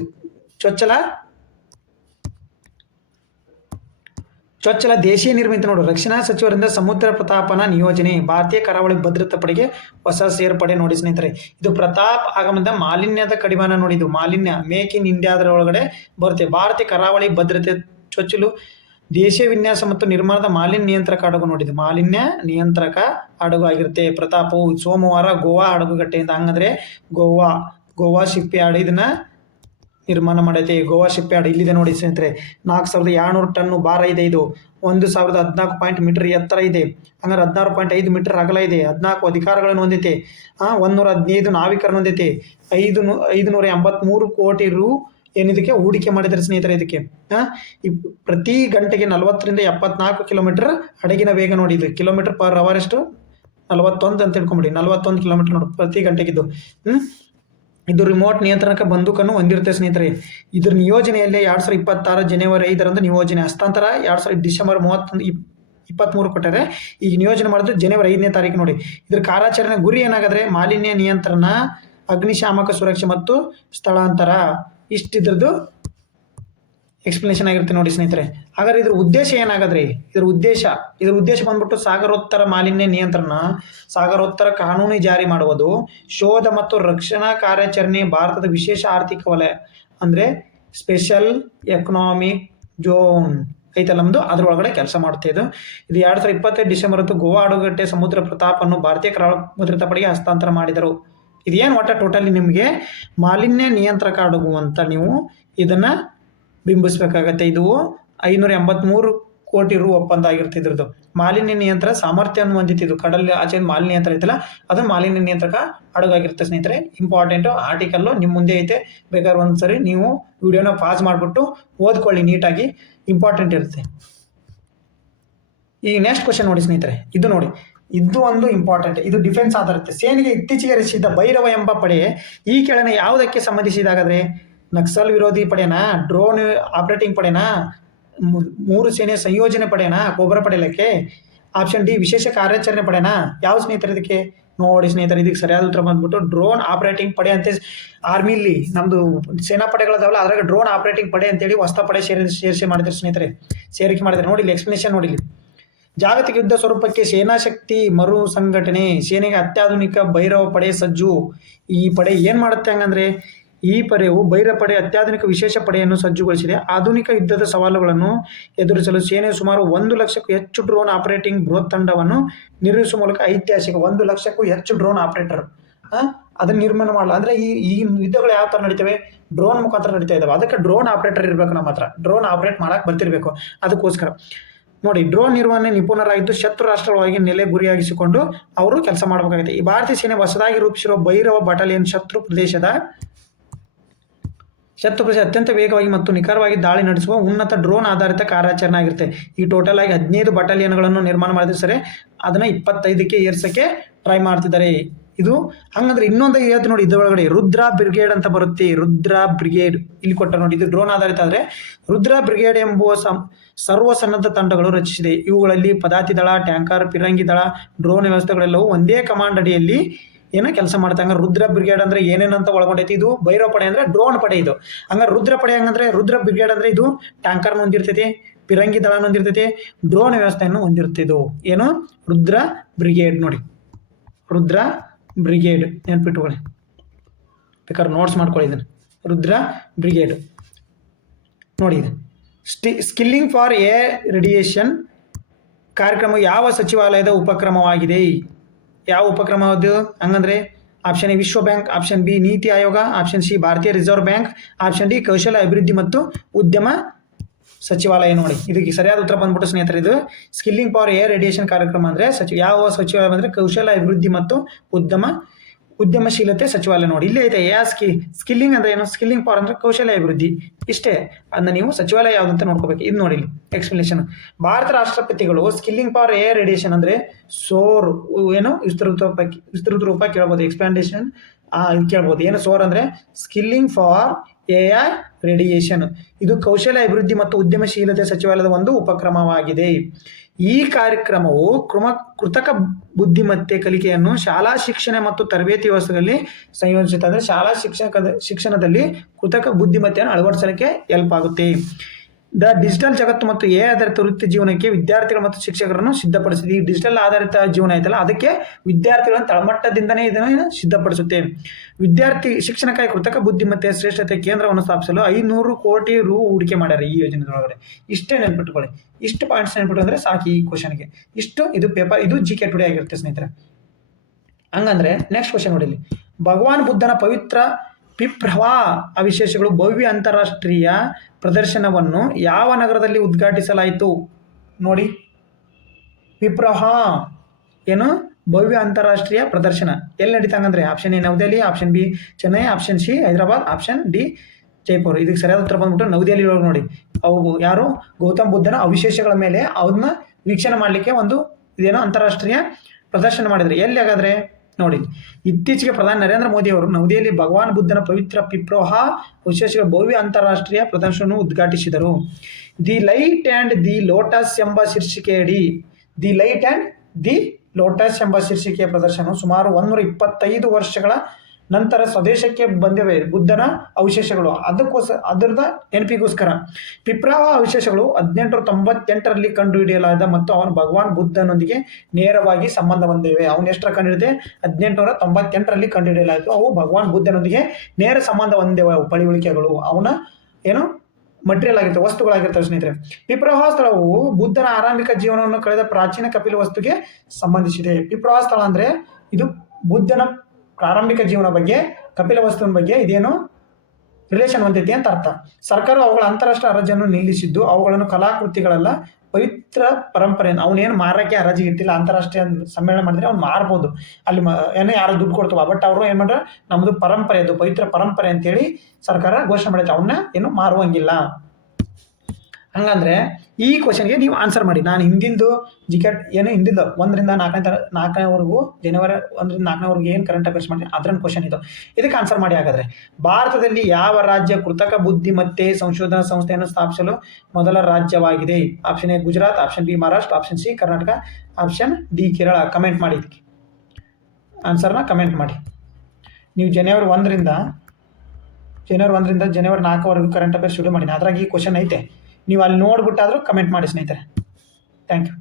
ಚೊಚ್ಚಲ ದೇಶೀಯ ನಿರ್ಮಿತ ನೋಡು. ರಕ್ಷಣಾ ಸಚಿವರಿಂದ ಸಮುದ್ರ ಪ್ರತಾಪನ ನಿಯೋಜನೆ. ಭಾರತೀಯ ಕರಾವಳಿ ಭದ್ರತಾ ಪಡೆಗೆ ಹೊಸ ಸೇರ್ಪಡೆ ನೋಡಿ ಸ್ನೇಹಿತರೆ. ಇದು ಪ್ರತಾಪ್ ಆಗಮನದ ಮಾಲಿನ್ಯದ ಕಡಿವಾಣ ನೋಡಿದ್ದು. ಮಾಲಿನ್ಯ ಮೇಕ್ ಇನ್ ಇಂಡಿಯಾದ ಒಳಗಡೆ ಬರುತ್ತೆ. ಭಾರತೀಯ ಕರಾವಳಿ ಭದ್ರತೆ ಚೊಚ್ಚಲು ದೇಶೀಯ ವಿನ್ಯಾಸ ಮತ್ತು ನಿರ್ಮಾಣದ ಮಾಲಿನ್ಯ ನಿಯಂತ್ರಕ ಹಡಗು ನೋಡಿದ್ದು. ಮಾಲಿನ್ಯ ನಿಯಂತ್ರಕ ಹಡಗು ಆಗಿರುತ್ತೆ ಪ್ರತಾಪವು. ಸೋಮವಾರ ಗೋವಾ ಹಡಗುಗಟ್ಟೆಯಿಂದ, ಹಂಗಂದ್ರೆ ಗೋವಾ ಶಿಪ್ ಯಾರ್ಡ್ ಇದನ್ನ ನಿರ್ಮಾಣ ಮಾಡೈತೆ. ಗೋವಾ ಶಿಪ್ ಯಾರ್ಡ್ ಇಲ್ಲಿದೆ ನೋಡಿ ಸ್ನೇಹಿತರೆ. 4200 ಟನ್ ಭಾರ ಇದೆ. ಇದು 1014 ಮೀಟರ್ ಎತ್ತರ ಇದೆ. ಹಂಗಾರೆ 16.5 ಮೀಟರ್ ಅಗಲ ಇದೆ. 14 ಅಧಿಕಾರಗಳನ್ನು ಹೊಂದೈತೆ. 115 ನಾವಿಕರನ್ನು ಹೊಂದೈತೆ. 583 ಕೋಟಿ ರು ಏನಿದಕ್ಕೆ ಹೂಡಿಕೆ ಮಾಡಿದ್ದಾರೆ ಸ್ನೇಹಿತರೆ. ಇದಕ್ಕೆ ಪ್ರತಿ ಗಂಟೆಗೆ 40 ರಿಂದ 74 ಕಿಲೋಮೀಟರ್ ಹಡಗಿನ ವೇಗ ನೋಡಿ. ಇದು ಕಿಲೋಮೀಟರ್ ಪರ್ ಅವರ್ ಎಷ್ಟು? 41 ಅಂತ ತಿಳ್ಕೊಂಬಿಡಿ. 41 ಕಿಲೋಮೀಟರ್ ನೋಡಿ ಪ್ರತಿ ಗಂಟೆಗಿದ್ದು. ಇದು ರಿಮೋಟ್ ನಿಯಂತ್ರಣಕ್ಕೆ ಬಂದೂಕನ್ನು ಹೊಂದಿರುತ್ತೆ ಸ್ನೇಹಿತರೆ. ಇದ್ರ ನಿಯೋಜನೆಯಲ್ಲಿ 2026 ಜನವರಿ 5ರಂದು ನಿಯೋಜನೆ. ಹಸ್ತಾಂತರ ಡಿಸೆಂಬರ್ 31, 23 ಕೊಟ್ಟರೆ. ಈಗ ನಿಯೋಜನೆ ಮಾಡಿದ್ರೆ ಜನವರಿ 5ನೇ ತಾರೀಕು ನೋಡಿ. ಇದ್ರ ಕಾರ್ಯಾಚರಣೆ ಗುರಿ ಏನಾಗಾದ್ರೆ ಮಾಲಿನ್ಯ ನಿಯಂತ್ರಣ, ಅಗ್ನಿಶಾಮಕ ಸುರಕ್ಷೆ ಮತ್ತು ಸ್ಥಳಾಂತರ. ಇಷ್ಟಿದ್ರದ್ದು ಎಕ್ಸ್ಪ್ಲನೇಷನ್ ಆಗಿರುತ್ತೆ ನೋಡಿ ಸ್ನೇಹಿತರೆ. ಹಾಗಾದ್ರೆ ಇದ್ರ ಉದ್ದೇಶ ಏನಾಗದ್ರಿ? ಇದ್ರ ಉದ್ದೇಶ ಬಂದ್ಬಿಟ್ಟು ಸಾಗರೋತ್ತರ ಮಾಲಿನ್ಯ ನಿಯಂತ್ರಣ, ಸಾಗರೋತ್ತರ ಕಾನೂನು ಜಾರಿ ಮಾಡುವುದು, ಶೋಧ ಮತ್ತು ರಕ್ಷಣಾ ಕಾರ್ಯಾಚರಣೆ, ಭಾರತದ ವಿಶೇಷ ಆರ್ಥಿಕ ವಲಯ ಅಂದ್ರೆ ಸ್ಪೆಷಲ್ ಎಕನಾಮಿಕ್ ಝೋನ್ ಐತಲ್ಲ ನಮ್ದು, ಅದ್ರೊಳಗಡೆ ಕೆಲಸ ಮಾಡುತ್ತೆ. ಇದು 2025 ಡಿಸೆಂಬರ್ ಗೋವಾ ಹಡಗುಗಟ್ಟೆ ಸಮುದ್ರ ಪ್ರತಾಪನ್ನು ಭಾರತೀಯ ಕರಾವಳಿ ಭದ್ರತಾ ಪಡೆಗೆ ಹಸ್ತಾಂತರ ಮಾಡಿದರು. ಇದೇನು ಒಟ್ಟ ಟೋಟಲಿ ನಿಮಗೆ ಮಾಲಿನ್ಯ ನಿಯಂತ್ರಕ ಹಡಗು ಅಂತ ನೀವು ಇದನ್ನ ಬಿಂಬಿಸ್ಬೇಕಾಗತ್ತೆ. ಇದು 583 ಕೋಟಿ ರು ಒಪ್ಪಂದ ಆಗಿರುತ್ತೆ. ಇದ್ರದ್ದು ಮಾಲಿನ್ಯ ನಿಯಂತ್ರಣ ಸಾಮರ್ಥ್ಯವನ್ನು ಹೊಂದಿತ್ತು. ಕಡಲ ಆಚೆ ಮಾಲಿನ್ಯ ನಿಯಂತ್ರಣ ಐತಲ್ಲ, ಅದು ಮಾಲಿನ್ಯ ನಿಯಂತ್ರಕ ಹಡಗಾಗಿರುತ್ತೆ ಸ್ನೇಹಿತರೆ. ಇಂಪಾರ್ಟೆಂಟು ಆರ್ಟಿಕಲ್ಲು ನಿಮ್ಮ ಮುಂದೆ ಐತೆ. ಬೇಕಾದ್ರೆ ಒಂದ್ಸರಿ ನೀವು ವಿಡಿಯೋನ ಪಾಸ್ ಮಾಡಿಬಿಟ್ಟು ಓದ್ಕೊಳ್ಳಿ ನೀಟಾಗಿ, ಇಂಪಾರ್ಟೆಂಟ್ ಇರುತ್ತೆ. ಈ ನೆಕ್ಸ್ಟ್ ಕ್ವಶನ್ ನೋಡಿ ಸ್ನೇಹಿತರೆ. ಇದು ನೋಡಿ, ಇದು ಒಂದು ಇಂಪಾರ್ಟೆಂಟ್. ಇದು ಡಿಫೆನ್ಸ್ ಆಧಾರಿತ. ಸೇನೆಗೆ ಇತ್ತೀಚೆಗೆ ರಚಿಸಿದ ಭೈರವ ಎಂಬ ಪಡೆ ಈ ಕೆಳಗಿನ ಯಾವುದಕ್ಕೆ ಸಂಬಂಧಿಸಿದಾಗಾದ್ರೆ? ನಕ್ಸಲ್ ವಿರೋಧಿ ಪಡೆನಾ, ಡ್ರೋನ್ ಆಪರೇಟಿಂಗ್ ಪಡೆನಾ, 3 ಸೇನೆ ಸಂಯೋಜನೆ ಪಡೆನಾ, ಕೋಬ್ರಾ ಪಡೆಯಲಿಕ್ಕೆ? ಆಪ್ಷನ್ ಡಿ ವಿಶೇಷ ಕಾರ್ಯಾಚರಣೆ ಪಡೆನಾ? ಯಾವ ಸ್ನೇಹಿತರೆ ಇದಕ್ಕೆ ನೋಡಿ ಸ್ನೇಹಿತರೆ, ಇದಕ್ಕೆ ಸರಿಯಾದ ಉತ್ತರ ಬಂದ್ಬಿಟ್ಟು ಡ್ರೋನ್ ಆಪರೇಟಿಂಗ್ ಪಡೆ ಅಂತ. ಆರ್ಮಿಲಿ ನಮ್ದು ಸೇನಾ ಪಡೆಗಳದಾವಲ್ಲ, ಅದ್ರಾಗ ಡ್ರೋನ್ ಆಪರೇಟಿಂಗ್ ಪಡೆ ಅಂತೇಳಿ ಹೊಸ ಪಡೆ ಸೇರಿಸಿ ಮಾಡಿದ್ರೆ ಸ್ನೇಹಿತರೆ, ಸೇರಿಕೆ ಮಾಡಿದ್ರೆ. ನೋಡಿ ಇಲ್ಲಿ ಎಕ್ಸ್ಪ್ಲನೇಷನ್ ನೋಡಿ. ಜಾಗತಿಕ ಯುದ್ಧ ಸ್ವರೂಪಕ್ಕೆ ಸೇನಾ ಶಕ್ತಿ ಮರು ಸಂಘಟನೆ. ಸೇನೆಗೆ ಅತ್ಯಾಧುನಿಕ ಭೈರವ ಪಡೆ ಸಜ್ಜು. ಈ ಪಡೆ ಏನ್ ಮಾಡುತ್ತೆ ಹಂಗಂದ್ರೆ, ಈ ಪಡೆಯು ಭೈರವ ಪಡೆ ಅತ್ಯಾಧುನಿಕ ವಿಶೇಷ ಪಡೆಯನ್ನು ಸಜ್ಜುಗೊಳಿಸಿದೆ. ಆಧುನಿಕ ಯುದ್ಧದ ಸವಾಲುಗಳನ್ನು ಎದುರಿಸಲು ಸೇನೆಯು ಸುಮಾರು 1 ಲಕ್ಷಕ್ಕೂ ಹೆಚ್ಚು ಡ್ರೋನ್ ಆಪರೇಟಿಂಗ್ ಬೃಹತ್ ತಂಡವನ್ನು ನಿರ್ಮಿಸುವ ಮೂಲಕ ಐತಿಹಾಸಿಕ 1 ಲಕ್ಷಕ್ಕೂ ಹೆಚ್ಚು ಡ್ರೋನ್ ಆಪರೇಟರ್ ಅದನ್ನ ನಿರ್ಮಾಣ ಮಾಡಲ್ಲ. ಅಂದ್ರೆ ಈ ಯುದ್ಧಗಳು ಯಾವ ತರ ನಡೀತವೆ? ಡ್ರೋನ್ ಮುಖಾಂತರ ನಡೀತಾ ಇದಾವೆ. ಅದಕ್ಕೆ ಡ್ರೋನ್ ಆಪರೇಟರ್ ಇರ್ಬೇಕು ನಮ್ಮ ಹತ್ರ. ಡ್ರೋನ್ ಆಪರೇಟ್ ಮಾಡಕ್ ಬರ್ತಿರ್ಬೇಕು. ಅದಕ್ಕೋಸ್ಕರ ನೋಡಿ, ಡ್ರೋನ್ ನಿರ್ವಹಣೆ ನಿಪುಣರಾಗಿದ್ದು ಶತ್ರು ರಾಷ್ಟ್ರವಾಗಿ ನೆಲೆ ಗುರಿಯಾಗಿಸಿಕೊಂಡು ಅವರು ಕೆಲಸ ಮಾಡಬೇಕಾಗುತ್ತೆ. ಈ ಭಾರತೀಯ ಸೇನೆ ಹೊಸದಾಗಿ ರೂಪಿಸಿರುವ ಭೈರವ ಬಟಾಲಿಯನ್ ಶತ್ರು ಪ್ರದೇಶ ಅತ್ಯಂತ ವೇಗವಾಗಿ ಮತ್ತು ನಿಖರವಾಗಿ ದಾಳಿ ನಡೆಸುವ ಉನ್ನತ ಡ್ರೋನ್ ಆಧಾರಿತ ಕಾರ್ಯಾಚರಣೆ ಆಗಿರುತ್ತೆ. ಈ ಟೋಟಲ್ ಆಗಿ 15 ಬಟಾಲಿಯನ್ಗಳನ್ನು ನಿರ್ಮಾಣ ಮಾಡಿದ್ರೆ ಸರಿ, ಅದನ್ನ 25ಕ್ಕೆ ಏರ್ಸಕ್ಕೆ ಟ್ರೈ ಮಾಡ್ತಿದ್ದಾರೆ. ಇದು ಹಂಗಂದ್ರೆ ಇನ್ನೊಂದು ಹೇಳ್ತು ನೋಡಿ, ಇದರೊಳಗಡೆ ರುದ್ರಾ ಬ್ರಿಗೇಡ್ ಅಂತ ಬರುತ್ತೆ. ರುದ್ರಾ ಬ್ರಿಗೇಡ್ ಇಲ್ಲಿ ಕೊಟ್ಟ ನೋಡಿ. ಇದು ಡ್ರೋನ್ ಆಧಾರಿತ ಆದರೆ ರುದ್ರಾ ಬ್ರಿಗೇಡ್ ಎಂಬುವ ಸರ್ವಸನ್ನದ್ಧ ತಂಡಗಳು ರಚಿಸಿದೆ. ಇವುಗಳಲ್ಲಿ ಪದಾತಿ ದಳ, ಟ್ಯಾಂಕರ್, ಪಿರಂಗಿ ದಳ, ಡ್ರೋನ್ ವ್ಯವಸ್ಥೆಗಳೆಲ್ಲವೂ ಒಂದೇ ಕಮಾಂಡ್ ಅಡಿಯಲ್ಲಿ ಏನೋ ಕೆಲಸ ಮಾಡ್ತಾ. ಹಂಗಾರೆ ರುದ್ರ ಬ್ರಿಗೇಡ್ ಅಂದ್ರೆ ಏನೇನಂತ ಒಳಗೊಂಡೈತಿ? ಇದು ಭೈರವ ಪಡೆ ಅಂದ್ರೆ ಡ್ರೋನ್ ಪಡೆ ಇದು. ಹಂಗಾರೆ ರುದ್ರ ಪಡೆ ಹಂಗಂದ್ರೆ ರುದ್ರ ಬ್ರಿಗೇಡ್ ಅಂದ್ರೆ ಇದು ಟ್ಯಾಂಕರ್ನ ಹೊಂದಿರ್ತೈತಿ, ಪಿರಂಗಿ ದಳನ ಹೊಂದಿರ್ತೈತಿ, ಡ್ರೋನ್ ವ್ಯವಸ್ಥೆಯನ್ನು ಹೊಂದಿರ್ತಿದ್ದು. ಏನು? ರುದ್ರ ಬ್ರಿಗೇಡ್ ನೋಡಿ, ರುದ್ರ ಬ್ರಿಗೇಡ್ ನೆನ್ಪಿಟ್ಟುಕೊಳ್ಳಿ. ಬೇಕಾದ್ರೆ ನೋಟ್ಸ್ ಮಾಡ್ಕೊಳ್ಳಿ ಇದನ್ನು. ರುದ್ರ ಬ್ರಿಗೇಡ್ ನೋಡಿ ಇದು. ಸ್ಕಿಲ್ಲಿಂಗ್ ಫಾರ್ ಎ ರೇಡಿಯೇಷನ್ ಕಾರ್ಯಕ್ರಮ ಯಾವ ಸಚಿವಾಲಯದ ಉಪಕ್ರಮವಾಗಿದೆ? ಯಾವ ಉಪಕ್ರಮ ಅದು ಹಂಗಂದ್ರೆ ಆಪ್ಷನ್ ಎ ವಿಶ್ವ bank, option B NITI Aayog, option C ಭಾರತೀಯ ರಿಸರ್ವ್ ಬ್ಯಾಂಕ್, ಆಪ್ಷನ್ ಡಿ ಕೌಶಲ್ಯ ಅಭಿವೃದ್ಧಿ ಮತ್ತು ಉದ್ಯಮ ಸಚಿವಾಲಯ. ನೋಡಿ ಇದಕ್ಕೆ ಸರಿಯಾದ ಉತ್ತರ ಬಂದ್ಬಿಟ್ಟು ಸ್ನೇಹಿತರೆ, ಇದು ಸ್ಕಿಲ್ಲಿಂಗ್ ಫಾರ್ ಎ ರೇಡಿಯೇಷನ್ ಕಾರ್ಯಕ್ರಮ ಅಂದರೆ ಯಾವ ಸಚಿವಾಲಯ ಅಂದರೆ ಕೌಶಲ್ಯ ಅಭಿವೃದ್ಧಿ ಮತ್ತು ಉದ್ಯಮಶೀಲತೆ ಸಚಿವಾಲಯ. ನೋಡಿ ಇಲ್ಲಿ ಐತೆ ಸ್ಕಿಲ್ಲಿಂಗ್ ಅಂದ್ರೆ ಏನು? ಸ್ಕಿಲ್ಲಿಂಗ್ ಫಾರ್ ಅಂದ್ರೆ ಕೌಶಲ್ಯ ಅಭಿವೃದ್ಧಿ, ಇಷ್ಟೇ. ಅದನ್ನ ನೀವು ಸಚಿವಾಲಯ ಯಾವುದಂತ ನೋಡ್ಕೋಬೇಕು. ಇದು ನೋಡಿ ಎಕ್ಸ್ಪ್ಲನೇಷನ್. ಭಾರತ ರಾಷ್ಟ್ರಪತಿಗಳು ಸ್ಕಿಲ್ಲಿಂಗ್ ಫಾರ್ ಎ ರೇಡಿಯೇಷನ್ ಅಂದ್ರೆ ಸೋರ್ ಏನು ವಿಸ್ತೃತ ರೂಪ ಕೇಳ್ಬೋದು. ಎಕ್ಸ್ಪ್ಲಾಂಡೇಷನ್ ಇದು ಕೇಳ್ಬೋದು. ಏನು ಸೋರ್ ಅಂದ್ರೆ ಸ್ಕಿಲ್ಲಿಂಗ್ ಫಾರ್ ಎಐ ರೇಡಿಯೇಷನ್. ಇದು ಕೌಶಲ್ಯ ಅಭಿವೃದ್ಧಿ ಮತ್ತು ಉದ್ಯಮಶೀಲತೆ ಸಚಿವಾಲಯದ ಒಂದು ಉಪಕ್ರಮವಾಗಿದೆ. ಈ ಕಾರ್ಯಕ್ರಮವು ಕೃತಕ ಬುದ್ಧಿಮತ್ತೆ ಕಲಿಕೆಯನ್ನು ಶಾಲಾ ಶಿಕ್ಷಣ ಮತ್ತು ತರಬೇತಿ ವ್ಯವಸ್ಥೆಯಲ್ಲಿ ಸಂಯೋಜಿಸುತ್ತೆ. ಅಂದರೆ ಶಾಲಾ ಶಿಕ್ಷಣದಲ್ಲಿ ಕೃತಕ ಬುದ್ಧಿಮತ್ತೆಯನ್ನು ಅಳವಡಿಸಲಿಕ್ಕೆ ಹೆಲ್ಪ್ ಆಗುತ್ತೆ. ಡಿಜಿಟಲ್ ಜಗತ್ತು ಮತ್ತು ಎ ಆಧಾರಿತ ವೃತ್ತಿ ಜೀವನಕ್ಕೆ ವಿದ್ಯಾರ್ಥಿಗಳು ಮತ್ತು ಶಿಕ್ಷಕರನ್ನು ಸಿದ್ಧಪಡಿಸಿದೆ. ಈ ಡಿಜಿಟಲ್ ಆಧಾರಿತ ಜೀವನ ಐತಲ್ಲ, ಅದಕ್ಕೆ ವಿದ್ಯಾರ್ಥಿಗಳನ್ನು ತಳಮಟ್ಟದಿಂದನೇ ಇದನ್ನು ಸಿದ್ಧಪಡಿಸುತ್ತೆ. ವಿದ್ಯಾರ್ಥಿ ಶಿಕ್ಷಣಕ್ಕಾಗಿ ಕೃತಕ ಬುದ್ಧಿಮತ್ತೆ ಶ್ರೇಷ್ಠತೆ ಕೇಂದ್ರವನ್ನು ಸ್ಥಾಪಿಸಲು 500 ಕೋಟಿ ರು ಹೂಡಿಕೆ ಮಾಡ್ಯಾರ ಈ ಯೋಜನೆದೊಳಗಡೆ. ಇಷ್ಟೇ ನೆನ್ಪಿಟ್ಕೊಳ್ಳಿ. ಇಷ್ಟು ಪಾಯಿಂಟ್ಸ್ ನೆನ್ಪಿಟ್ಟು ಅಂದ್ರೆ ಸಾಕು ಈ ಕ್ವಶನ್ಗೆ. ಇಷ್ಟು ಇದು ಪೇಪರ್, ಇದು GK ಟುಡೇ ಆಗಿರುತ್ತೆ ಸ್ನೇಹಿತರೆ. ಹಂಗಂದ್ರೆ ನೆಕ್ಸ್ಟ್ ಕ್ವಶನ್ ನೋಡಿ. ಭಗವಾನ್ ಬುದ್ಧನ ಪವಿತ್ರ ಪಿಪ್ರವಾ ಅವಶೇಷಗಳು ಭವ್ಯ ಅಂತಾರಾಷ್ಟ್ರೀಯ ಪ್ರದರ್ಶನವನ್ನು ಯಾವ ನಗರದಲ್ಲಿ ಉದ್ಘಾಟಿಸಲಾಯಿತು? ನೋಡಿ ಪಿಪ್ರವಾ ಏನು ಭವ್ಯ ಅಂತಾರಾಷ್ಟ್ರೀಯ ಪ್ರದರ್ಶನ ಎಲ್ಲಿ ನಡೀತಂಗಂದ್ರೆ option A New Delhi, option B Chennai, option C Hyderabad, option D Jaipur. ಇದಕ್ಕೆ ಸರಿಯಾದ ಉತ್ತರ ಬಂದ್ಬಿಟ್ಟು ನವದೆಹಲಿ ಒಳಗೆ. ನೋಡಿ ಅವು ಯಾರು ಗೌತಮ್ ಬುದ್ಧನ ಅವಶೇಷಗಳ ಮೇಲೆ ಅವನ್ನ ವೀಕ್ಷಣೆ ಮಾಡಲಿಕ್ಕೆ ಒಂದು ಇದೇನೋ ಅಂತಾರಾಷ್ಟ್ರೀಯ ಪ್ರದರ್ಶನ ಮಾಡಿದ್ರು. ಎಲ್ಲಿ ಹಾಗಾದ್ರೆ ನೋಡಿ, ಇತ್ತೀಚೆಗೆ ಪ್ರಧಾನಿ ನರೇಂದ್ರ ಮೋದಿ ಅವರು ನವದೆಹಲಿ ಭಗವಾನ್ ಬುದ್ಧನ ಪವಿತ್ರ ಪಿಪ್ರೋಹಾ ಅವಶೇಷಗಳ ಭವ್ಯ ಅಂತಾರಾಷ್ಟ್ರೀಯ ಪ್ರದರ್ಶನವನ್ನು ಉದ್ಘಾಟಿಸಿದರು. The light and the lotus ಎಂಬ ಶೀರ್ಷಿಕೆಯಡಿ the light and the lotus ಎಂಬ ಶೀರ್ಷಿಕೆಯ ಪ್ರದರ್ಶನ ಸುಮಾರು 125 ವರ್ಷಗಳ ನಂತರ ಸ್ವದೇಶಕ್ಕೆ ಬಂದಿವೆ ಬುದ್ಧನ ಅವಶೇಷಗಳು. ಅದರದ ನೆನಪಿಗೋಸ್ಕರ ಪಿಪ್ರಾವಾ ಅವಶೇಷಗಳು 1898ರಲ್ಲಿ ಕಂಡುಹಿಡಿಯಲಾದ ಮತ್ತು ಅವನು ಭಗವಾನ್ ಬುದ್ಧನೊಂದಿಗೆ ನೇರವಾಗಿ ಸಂಬಂಧ ಹೊಂದಿವೆ. ಅವನು ಎಷ್ಟರ ಕಂಡುಹಿಡಿದೆ? 1898ರಲ್ಲಿ ಕಂಡುಹಿಡಿಯಲಾಯಿತು. ಅವು ಭಗವಾನ್ ಬುದ್ಧನೊಂದಿಗೆ ನೇರ ಸಂಬಂಧ ಹೊಂದಿವೆ. ಅವು ಪಳಿಯುಳಿಕೆಗಳು ಅವನ ಏನು ಮಟೀರಿಯಲ್ ಆಗಿರ್ತವೆ, ವಸ್ತುಗಳಾಗಿರ್ತವೆ ಸ್ನೇಹಿತರೆ. ಪಿಪ್ರವಾಹ ಸ್ಥಳವು ಬುದ್ಧನ ಆರಂಭಿಕ ಜೀವನವನ್ನು ಕಳೆದ ಪ್ರಾಚೀನ ಕಪಿಲ ವಸ್ತುಗೆ ಸಂಬಂಧಿಸಿದೆ. ಪಿಪ್ರವಾಹ ಸ್ಥಳ ಅಂದ್ರೆ ಇದು ಬುದ್ಧನ ಪ್ರಾರಂಭಿಕ ಜೀವನ ಬಗ್ಗೆ, ಕಪಿಲ ವಸ್ತುವಿನ ಬಗ್ಗೆ ಇದೇನು ರಿಲೇಷನ್ ಹೊಂದೈತಿ ಅಂತ ಅರ್ಥ. ಸರ್ಕಾರವು ಅವುಗಳ ಅಂತಾರಾಷ್ಟ್ರೀಯ ಹರಾಜನ್ನು ನಿಲ್ಲಿಸಿದ್ದು ಅವುಗಳನ್ನು ಕಲಾಕೃತಿಗಳೆಲ್ಲ ಪವಿತ್ರ ಪರಂಪರೆ. ಅವನೇನು ಮಾರಕ್ಕೆ ಹರಾಜಿಗೆ ಇಟ್ಟಿಲ್ಲ. ಅಂತಾರಾಷ್ಟ್ರೀಯ ಸಮ್ಮೇಳನ ಮಾಡಿದ್ರೆ ಅವ್ನು ಮಾರ್ಬೋದು, ಅಲ್ಲಿ ಏನೋ ಯಾರು ದುಡ್ಡು ಕೊಡ್ತಾವ. ಬಟ್ ಅವರು ಏನು ಮಾಡ್ರೆ ನಮ್ಮದು ಪರಂಪರೆ, ಅದು ಪವಿತ್ರ ಪರಂಪರೆ ಅಂತೇಳಿ ಸರ್ಕಾರ ಘೋಷಣೆ ಮಾಡಿದ್ರೆ ಅವನ್ನ ಏನು ಮಾರುವಂಗಿಲ್ಲ. ಹಂಗಂದ್ರೆ ಈ ಕ್ವಶನ್ಗೆ ನೀವು ಆನ್ಸರ್ ಮಾಡಿ. ನಾನು ಹಿಂದಿಂದು ಜಿಕೆಟ್ ಏನು ಹಿಂದಿದ್ದು 1ರಿಂದ 4ನೇವರೆಗೂ ಜನವರಿ 1ರಿಂದ 4ನೇವರೆಗೂ ಏನು ಕರೆಂಟ್ ಅಫೇರ್ಸ್ ಮಾಡಿ ಅದ್ರನ್ನ ಕ್ವಶನ್ ಇದು. ಇದಕ್ಕೆ ಆನ್ಸರ್ ಮಾಡಿ. ಹಾಗಾದ್ರೆ ಭಾರತದಲ್ಲಿ ಯಾವ ರಾಜ್ಯ ಕೃತಕ ಬುದ್ಧಿಮತ್ತೆ ಸಂಶೋಧನಾ ಸಂಸ್ಥೆಯನ್ನು ಸ್ಥಾಪಿಸಲು ಮೊದಲ ರಾಜ್ಯವಾಗಿದೆ? Option A Gujarat, option B Maharashtra, option C Karnataka, option D Kerala. Comment ಮಾಡಿ, ಇದಕ್ಕೆ ಆನ್ಸರ್ನ ಕಮೆಂಟ್ ಮಾಡಿ. ನೀವು ಜನವರಿ 1ರಿಂದ ಜನವರಿ 4ವರೆಗೂ ಕರೆಂಟ್ ಅಫೇರ್ಸ್ ಶುರು ಮಾಡಿ. ಅದ್ರಾಗ ಈ ಕ್ವಶನ್ ಐತೆ, ನೀವು ಅಲ್ಲಿ ನೋಡ್ಬಿಟ್ಟಾದರೂ ಕಮೆಂಟ್ ಮಾಡಿ ಸ್ನೇಹಿತರೆ. Thank you.